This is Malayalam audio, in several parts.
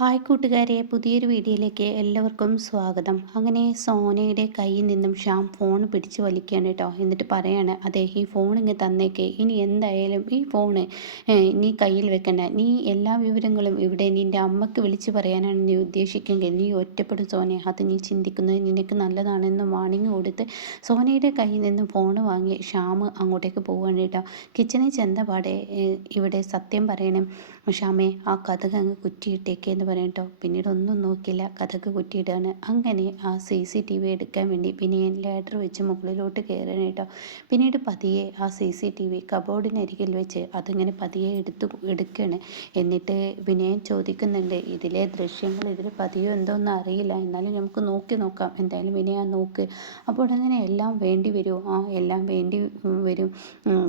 ഹായ് കൂട്ടുകാരെ പുതിയൊരു വീഡിയോയിലേക്ക് എല്ലാവർക്കും സ്വാഗതം. അങ്ങനെ സോനയുടെ കയ്യിൽ നിന്നും ഷ്യാം ഫോൺ പിടിച്ച് വലിക്കുകയാണ് കേട്ടോ. എന്നിട്ട് പറയാണ് അതെ ഈ ഫോൺ ഇങ്ങ് തന്നേക്ക്. ഇനി എന്തായാലും ഈ ഫോണ് നീ കയ്യിൽ വെക്കണ്ട. നീ എല്ലാ വിവരങ്ങളും ഇവിടെ നിന്റെ അമ്മയ്ക്ക് വിളിച്ചു പറയാനാണ് നീ ഉദ്ദേശിക്കുന്നത്. നീ ഒറ്റപ്പെടും സോനെ. അത് നീ ചിന്തിക്കുന്നത് നിനക്ക് നല്ലതാണെന്ന് വാണിങ് കൊടുത്ത് സോനയുടെ കയ്യിൽ നിന്നും ഫോൺ വാങ്ങി ഷ്യാം അങ്ങോട്ടേക്ക് പോവുകയാണ് കേട്ടോ. കിച്ചണിൽ ചെന്ന പാടെ ഇവിടെ സത്യം പറയണം. ഷ്യാമേ ആ കഥ അങ്ങ് കുറ്റിയിട്ടേക്ക് എന്ന് പറയും കേട്ടോ പിന്നീട് ഒന്നും നോക്കില്ല. കഥക്ക് കുറ്റിയിടുകയാണ് അങ്ങനെ ആ സി സി ടി വി എടുക്കാൻ വേണ്ടി പിന്നെ ലാഡർ വെച്ച് മുകളിലോട്ട് കയറണം കേട്ടോ. പിന്നീട് പതിയെ ആ സി സി ടി വി കബോർഡിനരികിൽ വെച്ച് അതിങ്ങനെ പതിയെ എടുത്ത് എടുക്കുകയാണ് എന്നിട്ട് വിനയൻ ചോദിക്കുന്നുണ്ട് ഇതിലെ ദൃശ്യങ്ങൾ ഇതിൽ പതിയോ എന്തോന്നും അറിയില്ല. എന്നാലും നമുക്ക് നോക്കി നോക്കാം. എന്തായാലും വിനയ നോക്ക്. അപ്പോൾ അങ്ങനെ എല്ലാം വേണ്ടി വരുമോ ആ എല്ലാം വേണ്ടി വരും.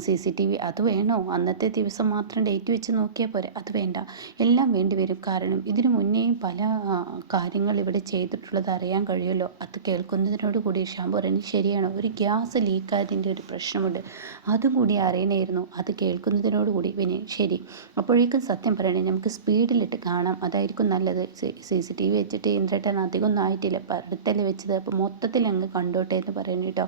സി സി ടി വി അത് വേണോ? അന്നത്തെ ദിവസം മാത്രം ഡേറ്റ് വെച്ച് നോക്കിയാൽ പോരെ. അത് വേണ്ട. എല്ലാം വേണ്ടി വരും. കാരണം ഇതിനു മുന്നേയും പല കാര്യങ്ങൾ ഇവിടെ ചെയ്തിട്ടുള്ളത് അറിയാൻ കഴിയുമല്ലോ. അത് കേൾക്കുന്നതിനോട് കൂടി ഷാം പറയുന്നത് ശരിയാണ്. ഒരു ഗ്യാസ് ലീക്കായതിന്റെ ഒരു പ്രശ്നമുണ്ട്. അതും കൂടി അറിയണമായിരുന്നു. അത് കേൾക്കുന്നതിനോട് കൂടി പിന്നെ ശരി. അപ്പോഴേക്കും സത്യം പറയണേ നമുക്ക് സ്പീഡിലിട്ട് കാണാം. അതായിരിക്കും നല്ലത്. സി സി ടി വി വെച്ചിട്ട് ഇന്ദ്രട്ടൻ അധികം ഒന്നും ആയിട്ടില്ല. അടുത്തല്ലേ വെച്ചത് അപ്പോൾ മൊത്തത്തിൽ അങ്ങ് കണ്ടോട്ടെ എന്ന് പറയുന്നു കേട്ടോ.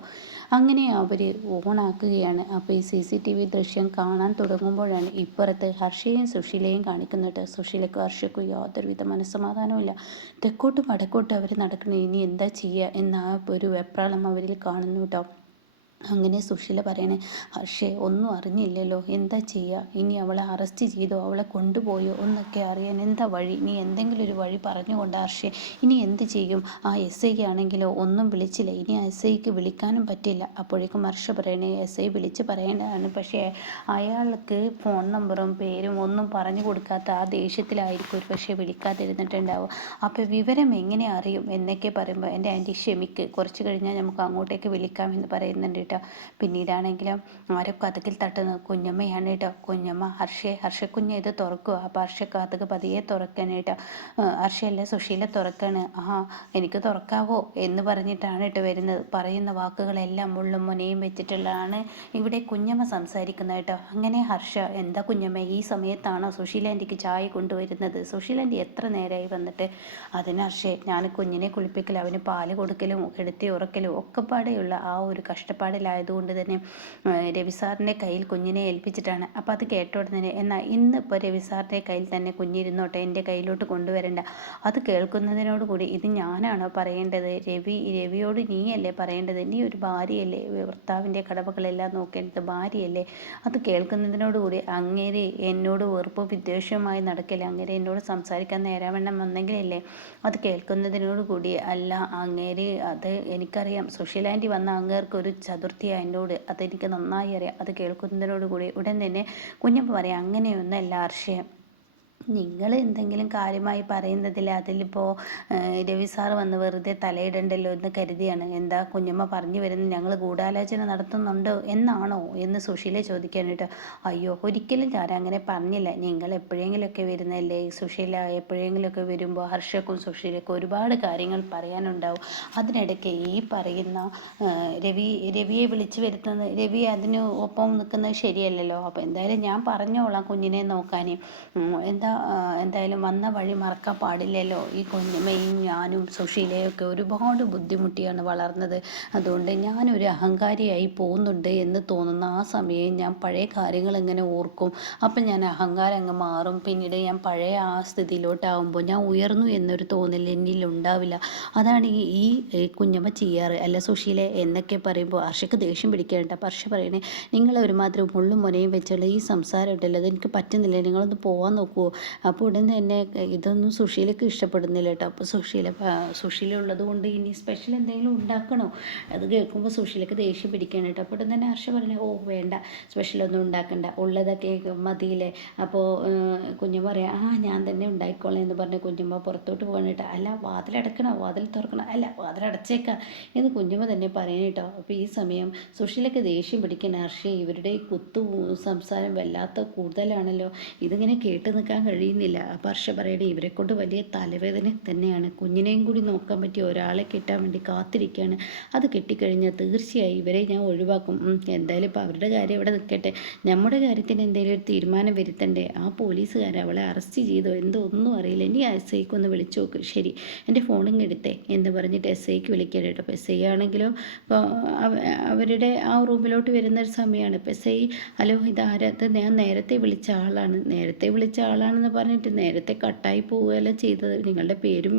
അങ്ങനെ അവർ ഓണാക്കുകയാണ്. അപ്പോൾ ഈ സി സി ടി വി ദൃശ്യം കാണാൻ തുടങ്ങുമ്പോഴാണ് ഇപ്പുറത്ത് ഹർഷയും സുശീലയും കാണിക്കുന്നുണ്ട് സുശീലക്കും ഹർഷയ്ക്കും യാതൊരുവിധ മനസ്സമാധാനമില്ല തെക്കോട്ടും വടക്കോട്ടും അവർ നടക്കണേ ഇനി എന്താ ചെയ്യുക എന്ന ഒരു വെപ്രാളം അവരിൽ കാണുന്നു കേട്ടോ അങ്ങനെ സുശീല പറയണേ ഹർഷേ ഒന്നും അറിഞ്ഞില്ലല്ലോ. എന്താ ചെയ്യുക ഇനി അവളെ അറസ്റ്റ് ചെയ്തോ? അവളെ കൊണ്ടുപോയോ? ഒന്നൊക്കെ അറിയാൻ എന്താ വഴി? നീ എന്തെങ്കിലും ഒരു വഴി പറഞ്ഞുകൊണ്ട് ഹർഷേ ഇനി എന്ത് ചെയ്യും? ആ എസ് ഐക്ക് ആണെങ്കിലോ? ഒന്നും വിളിച്ചില്ല. ഇനി എസ് ഐക്ക് വിളിക്കാനും പറ്റില്ല. അപ്പോഴേക്കും ഹർഷ പറയണേ എസ് ഐ വിളിച്ച് പറയേണ്ടതാണ്. പക്ഷേ അയാൾക്ക് ഫോൺ നമ്പറും പേരും ഒന്നും പറഞ്ഞു കൊടുക്കാത്ത ആ ദേഷ്യത്തിലായിരിക്കും ഒരു പക്ഷേ വിളിക്കാതിരുന്നിട്ടുണ്ടാവും അപ്പോൾ വിവരം എങ്ങനെ അറിയും? എന്നൊക്കെ പറയുമ്പോൾ എന്റെ ആന്റി ക്ഷമിക്ക്. കുറച്ച് കഴിഞ്ഞാൽ നമുക്ക് അങ്ങോട്ടേക്ക് വിളിക്കാം എന്ന് പറയുന്നുണ്ട് കേട്ടോ. പിന്നീടാണെങ്കിലും ആരും കഥകിൽ തട്ടുന്നത് കുഞ്ഞമ്മയാണ് കേട്ടോ. കുഞ്ഞമ്മ ഹർഷയെ ഹർഷക്കുഞ്ഞെ ഇത് തുറക്കുക അപ്പോൾ ഹർഷ കഥക് പതിയെ തുറക്കാൻ കേട്ടോ. ഹർഷയല്ലേ സുശീല തുറക്കാണ്. ആ എനിക്ക് തുറക്കാവോ എന്ന് പറഞ്ഞിട്ടാണ് കേട്ടോ വരുന്നത്. പറയുന്ന വാക്കുകളെല്ലാം മുള്ളും മുനയും വെച്ചിട്ടുള്ളതാണ് ഇവിടെ കുഞ്ഞമ്മ സംസാരിക്കുന്നത് കേട്ടോ. അങ്ങനെ ഹർഷ എന്താ കുഞ്ഞമ്മ ഈ സമയത്താണോ സുശീലാന്റിക്ക് ചായ കൊണ്ടുവരുന്നത്? സുശീലാന്റി എത്ര നേരമായി വന്നിട്ട് അതിന് ഹർഷേ ഞാൻ കുഞ്ഞിനെ കുളിപ്പിക്കലും അവന് പാൽ കൊടുക്കലും എടുത്തി ഉറക്കലും ഒക്കെപ്പാടെയുള്ള ആ ഒരു കഷ്ടപ്പാടിൽ ഹോസ്പിറ്റലിലായതുകൊണ്ട് തന്നെ രവി സാറിന്റെ കയ്യിൽ കുഞ്ഞിനെ ഏൽപ്പിച്ചിട്ടാണ്. അപ്പോൾ അത് കേട്ട ഉടനെ എന്നാൽ ഇന്ന് ഇപ്പോൾ രവി സാറിന്റെ കയ്യിൽ തന്നെ കുഞ്ഞിരുന്നോട്ടെ എന്റെ കയ്യിലോട്ട് കൊണ്ടുവരണ്ട. അത് കേൾക്കുന്നതിനോട് കൂടി ഇത് ഞാനാണോ പറയേണ്ടത്? രവി രവിയോട് നീയല്ലേ പറയേണ്ടത്? നീ ഒരു ഭാര്യയല്ലേ? ഭർത്താവിന്റെ കടമകളെല്ലാം നോക്കേണ്ടത് ഭാര്യയല്ലേ? അത് കേൾക്കുന്നതിനോട് കൂടി അങ്ങേര് എന്നോട് വെറുപ്പ് വിദ്വേഷമായി നടക്കില്ല? അങ്ങേരെ എന്നോട് സംസാരിക്കാൻ നേരാവണ്ണം വന്നെങ്കിലല്ലേ അത് കേൾക്കുന്നതിനോട് കൂടി അല്ല അങ്ങേര് അത് എനിക്കറിയാം. സുഷീലാന്റി വന്ന അങ്ങേർക്ക് ഒരു ചതുർ വൃത്തിയാ എന്നോട് അതെനിക്ക് നന്നായി അറിയാം. അത് കേൾക്കുന്നതിനോടുകൂടി ഉടൻ തന്നെ കുഞ്ഞമ്മ പറയാം അങ്ങനെയൊന്നല്ല അർഷയം നിങ്ങൾ എന്തെങ്കിലും കാര്യമായി പറയുന്നതിൽ അതിലിപ്പോൾ രവി സാർ വന്ന് വെറുതെ തലയിടണ്ടല്ലോ എന്ന് കരുതിയാണ്. എന്താ കുഞ്ഞമ്മ പറഞ്ഞു വരുന്നത്? ഞങ്ങൾ ഗൂഢാലോചന നടത്തുന്നുണ്ടോ എന്നാണോ എന്ന് സുശീല ചോദിക്കാനായിട്ട് അയ്യോ ഒരിക്കലും ഞാൻ അങ്ങനെ പറഞ്ഞില്ല. നിങ്ങൾ എപ്പോഴെങ്കിലുമൊക്കെ വരുന്നതല്ലേ? സുശീല എപ്പോഴെങ്കിലുമൊക്കെ വരുമ്പോൾ ഹർഷക്കും സുശീലക്കും ഒരുപാട് കാര്യങ്ങൾ പറയാനുണ്ടാവും. അതിനിടയ്ക്ക് ഈ പറയുന്ന രവി രവിയെ വിളിച്ചു വരുത്തുന്നത് രവി അതിന് ഒപ്പം നിൽക്കുന്നത് ശരിയല്ലല്ലോ. അപ്പോൾ എന്തായാലും ഞാൻ പറഞ്ഞോളാം കുഞ്ഞിനെ നോക്കാൻ എന്താ എന്തായാലും വന്ന വഴി മറക്കാൻ പാടില്ലല്ലോ. ഈ കുഞ്ഞമ്മയും ഞാനും സുഷീലയൊക്കെ ഒരുപാട് ബുദ്ധിമുട്ടിയാണ് വളർന്നത്. അതുകൊണ്ട് ഞാനൊരു അഹങ്കാരിയായി പോകുന്നുണ്ട് എന്ന് തോന്നുന്ന ആ സമയം ഞാൻ പഴയ കാര്യങ്ങൾ എങ്ങനെ ഓർക്കും. അപ്പം ഞാൻ അഹങ്കാരം അങ്ങ് മാറും. പിന്നീട് ഞാൻ പഴയ ആ സ്ഥിതിയിലോട്ടാവുമ്പോൾ ഞാൻ ഉയർന്നു എന്നൊരു തോന്നൽ എന്നിൽ ഉണ്ടാവില്ല അതാണ് ഈ കുഞ്ഞമ്മ ചെയ്യാറ്. അല്ല സുശീല എന്നൊക്കെ പറയുമ്പോൾ അർഷക്ക് ദേഷ്യം പിടിക്കേണ്ട അപ്പം പറയണേ നിങ്ങൾ മുള്ളും മുനയും വെച്ചുള്ള ഈ സംസാരം ഉണ്ടല്ലോ അതെനിക്ക് പറ്റുന്നില്ല. നിങ്ങളൊന്ന് പോകാൻ നോക്കുമോ അപ്പോൾ ഉടൻ തന്നെ ഇതൊന്നും സുഷീലക്ക് ഇഷ്ടപ്പെടുന്നില്ല കേട്ടോ. അപ്പോൾ സുഷീല സുശീല ഉള്ളത് കൊണ്ട് ഇനി സ്പെഷ്യൽ എന്തെങ്കിലും ഉണ്ടാക്കണോ? അത് കേൾക്കുമ്പോൾ സുഷീലക്ക് ദേഷ്യം പിടിക്കണം കേട്ടോ. അപ്പോൾ ഉടൻ തന്നെ ഹർഷ പറഞ്ഞു ഓ വേണ്ട സ്പെഷ്യലൊന്നും ഉണ്ടാക്കണ്ട. ഉള്ളതൊക്കെ മതിയില്ലേ? അപ്പോൾ കുഞ്ഞമ്മ പറയാം ആ ഞാൻ തന്നെ ഉണ്ടായിക്കോളാം എന്ന് പറഞ്ഞ് കുഞ്ഞമ്മ പുറത്തോട്ട് പോകണം കേട്ടോ. അല്ല വാതിലടക്കണോ വാതിൽ തുറക്കണോ? അല്ല വാതിലടച്ചേക്കാം എന്ന് കുഞ്ഞമ്മ തന്നെ പറയണം കേട്ടോ. അപ്പോൾ ഈ സമയം സുഷീലക്ക് ദേഷ്യം പിടിക്കാൻ ഹർഷ ഇവരുടെ കുത്തു സംസാരം വല്ലാത്ത കൂടുതലാണല്ലോ. ഇതിങ്ങനെ കേട്ട് നിൽക്കാൻ കഴിയുന്നില്ല. അപ്പം ഹർഷ പറയണേ ഇവരെ കൊണ്ട് വലിയ തലവേദന തന്നെയാണ്. കുഞ്ഞിനെയും കൂടി നോക്കാൻ പറ്റിയ ഒരാളെ കിട്ടാൻ വേണ്ടി കാത്തിരിക്കുകയാണ്. അത് കിട്ടിക്കഴിഞ്ഞാൽ തീർച്ചയായും ഇവരെ ഞാൻ ഒഴിവാക്കും. എന്തായാലും ഇപ്പോൾ അവരുടെ കാര്യം ഇവിടെ നിൽക്കട്ടെ. നമ്മുടെ കാര്യത്തിന് എന്തെങ്കിലും ഒരു തീരുമാനം വരുത്തണ്ടേ? ആ പോലീസുകാർ അവളെ അറസ്റ്റ് ചെയ്തോ? എന്തോ ഒന്നും അറിയില്ല. ഇനി എസ് ഐക്ക് ഒന്ന് വിളിച്ചു നോക്ക്. ശരി എന്റെ ഫോണും എടുത്തേ എന്ന് പറഞ്ഞിട്ട് എസ് ഐക്ക് വിളിക്കാൻ കേട്ടോ. അപ്പോൾ എസ് ഐ ആണെങ്കിലോ അവരുടെ ആ റൂമിലോട്ട് വരുന്ന ഒരു സമയമാണ്. ഇപ്പം എസ് ഐ ഹലോ ഇതാരാ? ഇത് ഞാൻ നേരത്തെ വിളിച്ച ആളാണ്. നേരത്തെ വിളിച്ച ആളാണെന്ന് പറഞ്ഞിട്ട് നേരത്തെ കട്ടായി പോവുകയെല്ലാം ചെയ്തത്. നിങ്ങളുടെ പേരും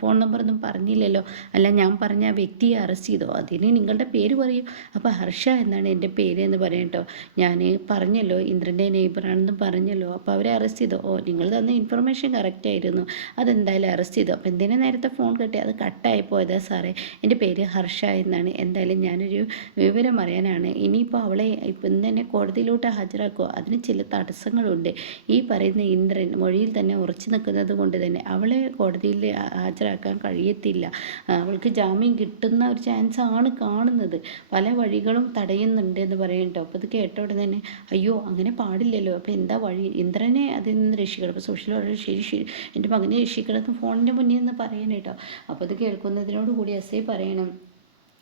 ഫോൺ നമ്പറൊന്നും പറഞ്ഞില്ലല്ലോ. അല്ല ഞാൻ പറഞ്ഞ ആ വ്യക്തിയെ അറസ്റ്റ് ചെയ്തോ? അതിന് നിങ്ങളുടെ പേര് പറയും. അപ്പോൾ ഹർഷ എന്നാണ് എന്റെ പേര് എന്ന് പറയട്ടോ ഞാൻ പറഞ്ഞല്ലോ ഇന്ദ്രന്റെ നെയ്ബറാണെന്ന് പറഞ്ഞല്ലോ. അപ്പോൾ അവരെ അറസ്റ്റ് ചെയ്തോ? ഓ നിങ്ങൾ തന്ന ഇൻഫർമേഷൻ കറക്റ്റ് ആയിരുന്നു. അതെന്തായാലും അറസ്റ്റ് ചെയ്തു. അപ്പോൾ എന്തിനാ നേരത്തെ ഫോൺ കിട്ടി? അത് കട്ടായി പോയതാ സാറേ. എന്റെ പേര് ഹർഷ എന്നാണ്. എന്തായാലും ഞാനൊരു വിവരം അറിയാനാണ്. ഇനിയിപ്പോൾ അവളെ ഇപ്പം ഇന്ന് തന്നെ കോടതിയിലോട്ട് ഹാജരാക്കുക. അതിന് ചില തടസ്സങ്ങളുണ്ട്. ഈ പറയുന്ന ഇന്ദ്രൻ മൊഴിയിൽ തന്നെ ഉറച്ചു നിൽക്കുന്നത് കൊണ്ട് തന്നെ അവളെ കോടതിയിൽ ഹാജരാക്കാൻ കഴിയത്തില്ല. അവൾക്ക് ജാമ്യം കിട്ടുന്ന ഒരു ചാൻസ് ആണ് കാണുന്നത്. പല വഴികളും തടയുന്നുണ്ട് എന്ന് പറയുന്നുണ്ടോ അപ്പോൾ ഇത് കേട്ട ഉടനെ തന്നെ അയ്യോ അങ്ങനെ പാടില്ലല്ലോ. അപ്പോൾ എന്താ വഴി? ഇന്ദ്രനെ അതിൽ നിന്ന് രക്ഷിക്കണം. അപ്പോൾ സോഷ്യൽ ശരി ശരി എന്റെ മകനെ രക്ഷിക്കണം ഫോണിന്റെ മുന്നിൽ നിന്ന് പറയണേട്ടോ അപ്പോൾ ഇത് കേൾക്കുന്നതിനോട് കൂടി എസ് ഐ പറയണം.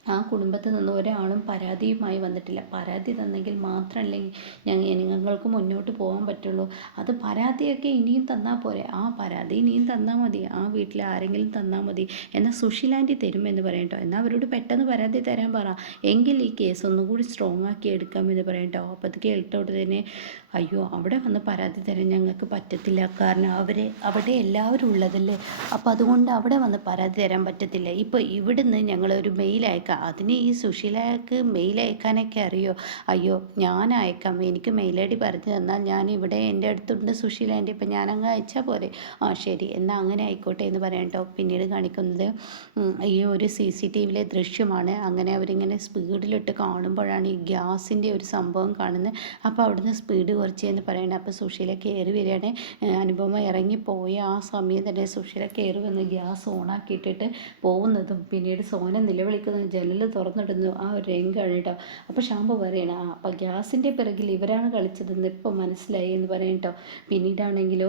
ആ കുടുംബത്തിൽ നിന്ന് ഒരാളും പരാതിയുമായി വന്നിട്ടില്ല. പരാതി തന്നെങ്കിൽ മാത്രമല്ലെങ്കിൽ ഞങ്ങൾ ഞങ്ങൾക്ക് മുന്നോട്ട് പോകാൻ പറ്റുള്ളൂ. അത് പരാതിയൊക്കെ ഇനിയും തന്നാൽ പോരെ. ആ പരാതി ഇനിയും തന്നാൽ മതി. ആ വീട്ടിൽ ആരെങ്കിലും തന്നാൽ മതി. എന്നാൽ സുശീലാന്റി തരും എന്ന് പറയട്ടോ എന്നാൽ അവരോട് പെട്ടെന്ന് പരാതി തരാൻ പറ. എങ്കിൽ ഈ കേസ് ഒന്നുകൂടി സ്ട്രോങ് ആക്കി എടുക്കാം എന്ന് പറയട്ടോ അപ്പോഴത്തേക്ക് കേട്ടോട്ട് തന്നെ അയ്യോ അവിടെ വന്ന് പരാതി തരാൻ ഞങ്ങൾക്ക് പറ്റത്തില്ല. കാരണം അവരെ അവിടെ എല്ലാവരും ഉള്ളതല്ലേ. അപ്പോൾ അതുകൊണ്ട് അവിടെ വന്ന് പരാതി തരാൻ പറ്റത്തില്ല. ഇപ്പോൾ ഇവിടുന്ന് ഞങ്ങളൊരു മെയിൽ അയക്കാം. അതിന് ഈ സുശീലക്ക് മെയിൽ അയക്കാനൊക്കെ അറിയോ? അയ്യോ ഞാൻ അയക്കാം. എനിക്ക് മെയിൽ ഐ ഡി പറഞ്ഞു തന്നാൽ ഞാൻ ഇവിടെ എന്റെ അടുത്തുണ്ട് സുശീലേന്റെ ഇപ്പം ഞാനങ്ങ് അയച്ചാൽ പോരെ. ആ ശരി. എന്നാൽ അങ്ങനെ ആയിക്കോട്ടെ എന്ന് പറയണ്ടോ പിന്നീട് കാണിക്കുന്നത് ഈ ഒരു സി സി ടി വിയിലെ ദൃശ്യമാണ്. അങ്ങനെ അവരിങ്ങനെ സ്പീഡിലിട്ട് കാണുമ്പോഴാണ് ഈ ഗ്യാസിന്റെ ഒരു സംഭവം കാണുന്നത്. അപ്പോൾ അവിടുന്ന് സ്പീഡ് കുറച്ച് എന്ന് പറയണേ. അപ്പോൾ സുശീല കയറി വരികയാണ്. അനുപമ ഇറങ്ങിപ്പോയ ആ സമയം തന്നെ സുശീല കയറി വന്ന് ഗ്യാസ് ഓണാക്കിയിട്ടിട്ട് പോകുന്നതും പിന്നീട് സോന നിലവിളിക്കുന്നതും ജനൽ തുറന്നിടുന്നു. ആ ഒരു രംഗമാണ് കേട്ടോ. അപ്പോൾ ഷാമ്പു പറയണ ആ ഗ്യാസിന്റെ ഗ്യാസിന്റെ പിറകിൽ ഇവരാണ് കളിച്ചതെന്ന് ഇപ്പൊ മനസ്സിലായി എന്ന് പറയും കേട്ടോ. പിന്നീടാണെങ്കിലോ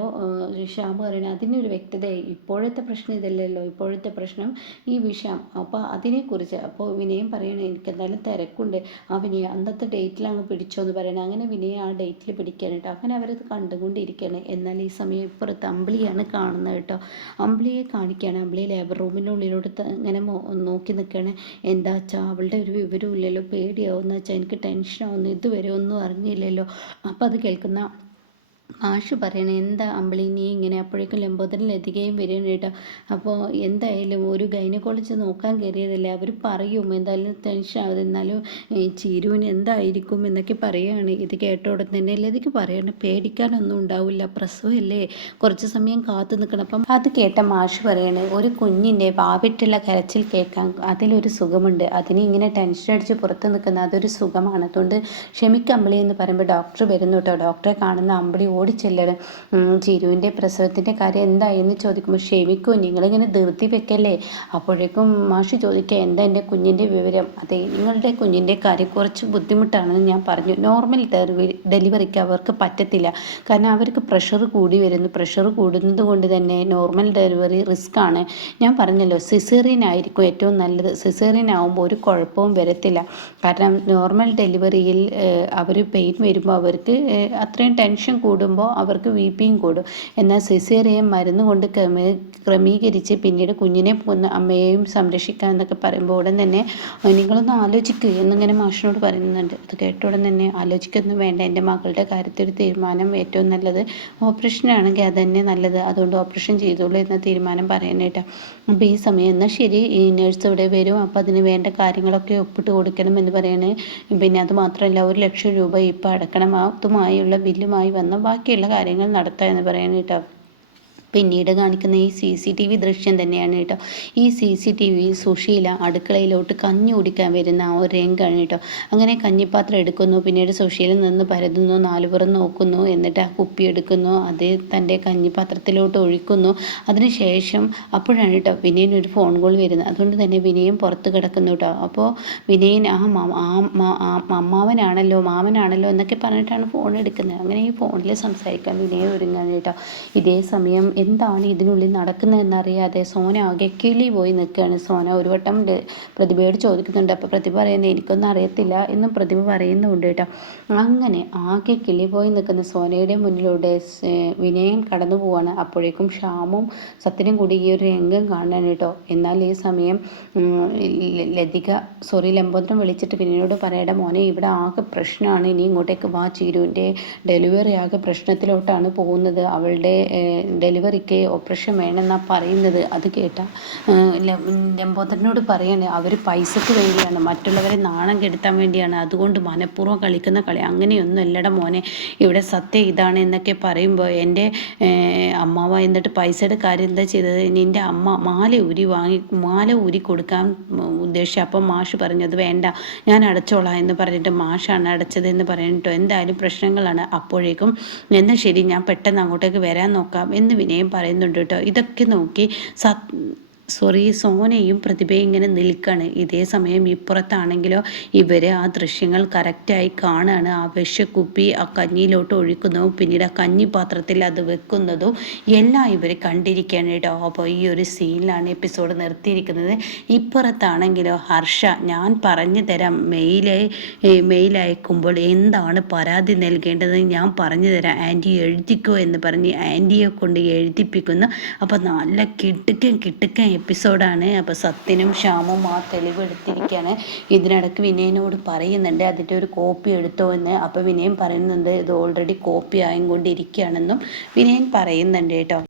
ഷാമ്പു പറയണ അതിനൊരു വ്യക്തത ഇപ്പോഴത്തെ പ്രശ്നം ഇതല്ലല്ലോ. ഇപ്പോഴത്തെ പ്രശ്നം ഈ വിഷം. അപ്പോൾ അതിനെക്കുറിച്ച് അപ്പോൾ വിനയം പറയണേ എനിക്ക് എന്തായാലും തിരക്കുണ്ട്. ആ വിനയ അന്നത്തെ ഡേറ്റിൽ അങ്ങ് പിടിച്ചോ എന്ന് പറയണം. അങ്ങനെ വിനയ ആ ഡേറ്റിൽ പിടിക്കാൻ കേട്ടോ. അങ്ങനെ അവരത് കണ്ടുകൊണ്ടിരിക്കുകയാണ് എന്നാൽ ഈ സമയം ഇപ്പുറത്ത് അമ്പിളിയാണ് കാണുന്നത് കേട്ടോ. അമ്പിളിയെ കാണിക്കുകയാണ് അമ്പിളി ലേബർ റൂമിനുള്ളിലോട്ട് ഇങ്ങനെ നോക്കി നിൽക്കുകയാണ് എന്താ വെച്ചാൽ അവളുടെ ഒരു വിവരമില്ലല്ലോ പേടിയാവുന്ന വെച്ചാൽ എനിക്ക് ടെൻഷനാവുന്നു ഇതുവരെ ഒന്നും അറിഞ്ഞില്ലല്ലോ. അപ്പോൾ അത് കേൾക്കുന്ന മാഷ് പറയണേ എന്താ അമ്പിളി നീ ഇങ്ങനെ അപ്പോഴേക്കും ലംബോദരൻ എത്തിക്കുകയും വരികയാണ് കേട്ടോ അപ്പോൾ എന്തായാലും ഒരു ഗൈനക്കോളജ് നോക്കാൻ കയറിയതല്ലേ. അവർ പറയും എന്തായാലും ടെൻഷൻ ആവും എന്നാലും ചിരുവിന് എന്തായിരിക്കും എന്നൊക്കെ പറയുകയാണ്. ഇത് കേട്ട ഉടൻ തന്നെ ലതിക്ക് പറയണം. പേടിക്കാനൊന്നും ഉണ്ടാവില്ല. പ്രസവമല്ലേ? കുറച്ച് സമയം കാത്തു നിൽക്കണം. അപ്പം അത് കേട്ട മാഷ് പറയണേ ഒരു കുഞ്ഞിന്റെ വാവിട്ടുള്ള കരച്ചിൽ കേൾക്കാൻ അതിലൊരു സുഖമുണ്ട്. അതിനെ ഇങ്ങനെ ടെൻഷൻ അടിച്ച് പുറത്ത് നിൽക്കുന്ന അതൊരു സുഖമാണ്. അതുകൊണ്ട് ക്ഷമിക്കമ്പിളി എന്ന് പറയുമ്പോൾ ഡോക്ടർ വരുന്നു കേട്ടോ. ഡോക്ടറെ കാണുന്ന അമ്പിളി ഓടിച്ചെല്ലണം. ചിരുവിന്റെ പ്രസവത്തിന്റെ കാര്യം എന്തായെന്ന് ചോദിക്കുമ്പോൾ ക്ഷമിക്കൂ നിങ്ങളിങ്ങനെ ധൃതി വെക്കല്ലേ? അപ്പോഴേക്കും മാഷി ചോദിക്കുക എന്താ എന്റെ കുഞ്ഞിന്റെ വിവരം? അതെ നിങ്ങളുടെ കുഞ്ഞിന്റെ കാര്യം കുറച്ച് ബുദ്ധിമുട്ടാണെന്ന് ഞാൻ പറഞ്ഞു. നോർമൽ ഡെലിവറിക്ക് അവർക്ക് പറ്റത്തില്ല. കാരണം അവർക്ക് പ്രഷർ കൂടി വരുന്നു. പ്രഷർ കൂടുന്നത് കൊണ്ട് തന്നെ നോർമൽ ഡെലിവറി റിസ്ക് ആണ്. ഞാൻ പറഞ്ഞല്ലോ സിസേറിയൻ ആയിരിക്കും ഏറ്റവും നല്ലത്. സിസേറിയൻ ആവുമ്പോൾ ഒരു കുഴപ്പവും വരത്തില്ല. കാരണം നോർമൽ ഡെലിവറിയിൽ അവർ പെയിൻ വരുമ്പോൾ അവർക്ക് അത്രയും ടെൻഷൻ കൂടും. കൂടുമ്പോൾ അവർക്ക് വീപ്പിയും പിയും കൂടും. എന്നാൽ സിസേറിയൻ മരുന്ന് കൊണ്ട് ക്രമീ ക്രമീകരിച്ച് പിന്നീട് കുഞ്ഞിനെ അമ്മയെയും സംരക്ഷിക്കാൻ എന്നൊക്കെ പറയുമ്പോൾ ഉടൻ തന്നെ നിങ്ങളൊന്ന് ആലോചിക്കുക എന്നിങ്ങനെ മാഷിനോട് പറയുന്നുണ്ട്. അത് കേട്ട ഉടൻ തന്നെ ആലോചിക്കൊന്നും വേണ്ട. എന്റെ മകളുടെ കാര്യത്തിൽ ഒരു തീരുമാനം ഏറ്റവും നല്ലത് ഓപ്പറേഷനാണെങ്കിൽ തന്നെ നല്ലത്. അതുകൊണ്ട് ഓപ്പറേഷൻ ചെയ്തോളൂ എന്ന തീരുമാനം പറയാനായിട്ട് അപ്പോൾ ഈ സമയം എന്നാൽ ശരി. ഈ നേഴ്സ് ഇവിടെ വരും. അപ്പോൾ അതിന് വേണ്ട കാര്യങ്ങളൊക്കെ ഒപ്പിട്ട് കൊടുക്കണം എന്ന് പറയണേ. പിന്നെ അത് മാത്രമല്ല ഒരു ലക്ഷം രൂപ ഇപ്പോൾ അടക്കണം. അതുമായുള്ള ബില്ലുമായി വന്ന ബാക്കിയുള്ള കാര്യങ്ങൾ നടത്തുക എന്ന് പറയുന്നത് കേട്ടോ. പിന്നീട് കാണിക്കുന്ന ഈ സി സി ടി വി ദൃശ്യം തന്നെയാണ് കേട്ടോ. ഈ C C T V Susheela അടുക്കളയിലോട്ട് കഞ്ഞി കുടിക്കാൻ വരുന്ന ആ ഒരു രംഗമാണ് കേട്ടോ. അങ്ങനെ കഞ്ഞിപ്പാത്രം എടുക്കുന്നു പിന്നീട് സുശീല നിന്ന് പരതുന്നു നാലുപുറം നോക്കുന്നു എന്നിട്ട് ആ കുപ്പി എടുക്കുന്നു അത് തന്റെ കഞ്ഞിപ്പാത്രത്തിലോട്ട് ഒഴിക്കുന്നു. അതിനുശേഷം അപ്പോഴാണ് കേട്ടോ വിനയൻ ഒരു ഫോൺ കോൾ വരുന്നത്. അതുകൊണ്ട് തന്നെ വിനയൻ പുറത്ത് കിടക്കുന്നു കേട്ടോ. അപ്പോൾ വിനയൻ ആ അമ്മാവനാണല്ലോ മാമനാണല്ലോ എന്നൊക്കെ പറഞ്ഞിട്ടാണ് ഫോൺ എടുക്കുന്നത്. അങ്ങനെ ഈ ഫോണിൽ സംസാരിക്കാൻ വിനയം ഒരുങ്ങാണ് കേട്ടോ. ഇതേ സമയം എന്താണ് ഇതിനുള്ളിൽ നടക്കുന്നതെന്നറിയാതെ സോന ആകെ കിളി പോയി നിൽക്കുകയാണ്. സോന ഒരു വട്ടം പ്രതിഭയോട് ചോദിക്കുന്നുണ്ട്. അപ്പോൾ പ്രതിഭ പറയുന്നത് എനിക്കൊന്നും അറിയത്തില്ല എന്നും പ്രതിഭ പറയുന്നുണ്ട് കേട്ടോ. അങ്ങനെ ആകെ കിളി പോയി നിൽക്കുന്ന സോനയുടെ മുന്നിലൂടെ വിനയൻ കടന്നു പോവാണ്. അപ്പോഴേക്കും ഷ്യാമും സത്യനും കൂടി ഈ ഒരു രംഗം കാണാൻ കേട്ടോ. എന്നാൽ ഈ സമയം ലതിക സോറി ലംബോദ്രം വിളിച്ചിട്ട് വിനയോട് പറയട്ടെ മോനെ ഇവിടെ ആകെ പ്രശ്നമാണ്. ഇനി ഇങ്ങോട്ടേക്ക് വാ ചീരുവിന്റെ ഡെലിവറി ആകെ പ്രശ്നത്തിലോട്ടാണ് പോകുന്നത്. അവളുടെ ഡെലിവറി ഡെലിവറിക്ക് ഓപ്പറേഷൻ വേണമെന്നാണ് പറയുന്നത്. അത് കേട്ട ലംബോദരനോട് പറയണേ അവർ പൈസക്ക് വേണ്ടിയാണ് മറ്റുള്ളവരെ നാണം കെടുത്താൻ വേണ്ടിയാണ് അതുകൊണ്ട് മനഃപൂർവം കളിക്കുന്ന കളി. അങ്ങനെയൊന്നും അല്ലട മോനെ ഇവിടെ സത്യം ഇതാണ് എന്നൊക്കെ പറയുമ്പോൾ എന്റെ അമ്മാവ എന്നിട്ട് പൈസയുടെ കാര്യം എന്താ ചെയ്തത്? നിന്റെ അമ്മ മാല ഉരി വാങ്ങി മാല ഉരി കൊടുക്കാൻ ഉദ്ദേശിച്ചു അപ്പം മാഷ് പറഞ്ഞു അത് വേണ്ട ഞാൻ അടച്ചോളാം എന്ന് പറഞ്ഞിട്ട് മാഷാണ് അടച്ചത് എന്ന് പറഞ്ഞിട്ടോ എന്തായാലും പ്രശ്നങ്ങളാണ് അപ്പോഴേക്കും എന്നാൽ ശരി ഞാൻ പെട്ടെന്ന് അങ്ങോട്ടേക്ക് വരാൻ നോക്കാം എന്ന് വിനയം പറയുന്നുണ്ട് കേട്ടോ. ഇതൊക്കെ നോക്കി സത് സോറി സോനയും പ്രതിഭയും ഇങ്ങനെ നിൽക്കുകയാണ് ഇതേ സമയം ഇപ്പുറത്താണെങ്കിലോ ഇവർ ആ ദൃശ്യങ്ങൾ കറക്റ്റായി കാണുകയാണ് ആ വിഷക്കുപ്പി ആ കഞ്ഞിയിലോട്ട് ഒഴിക്കുന്നതും പിന്നീട് ആ കഞ്ഞി പാത്രത്തിൽ അത് വെക്കുന്നതും എല്ലാം ഇവർ കണ്ടിരിക്കുകയാണ് കേട്ടോ. അപ്പോൾ ഈ ഒരു സീനിലാണ് എപ്പിസോഡ് നിർത്തിയിരിക്കുന്നത്. ഇപ്പുറത്താണെങ്കിലോ ഹർഷ ഞാൻ പറഞ്ഞു തരാം മെയിലെ മെയിൽ അയക്കുമ്പോൾ എന്താണ് പരാതി നൽകേണ്ടത് ഞാൻ പറഞ്ഞു തരാം. ആന്റി എഴുതിക്കോ എന്ന് പറഞ്ഞ് ആന്റിയെ കൊണ്ട് എഴുതിപ്പിക്കുന്നു. അപ്പോൾ നല്ല കിട്ടുക്കൻ കിട്ടുക്കൻ എപ്പിസോഡാണ് അപ്പോൾ സത്യനും ശ്യാമും ആ തെളിവ് എടുത്തിരിക്കുകയാണ് ഇതിനിടയ്ക്ക് വിനയനോട് പറയുന്നുണ്ട് അതിന്റെ ഒരു കോപ്പി എടുത്തോ എന്ന്. അപ്പോൾ വിനയൻ പറയുന്നുണ്ട് ഇത് ഓൾറെഡി കോപ്പി ആയും കൊണ്ടിരിക്കുകയാണെന്നും വിനയൻ പറയുന്നുണ്ട് കേട്ടോ.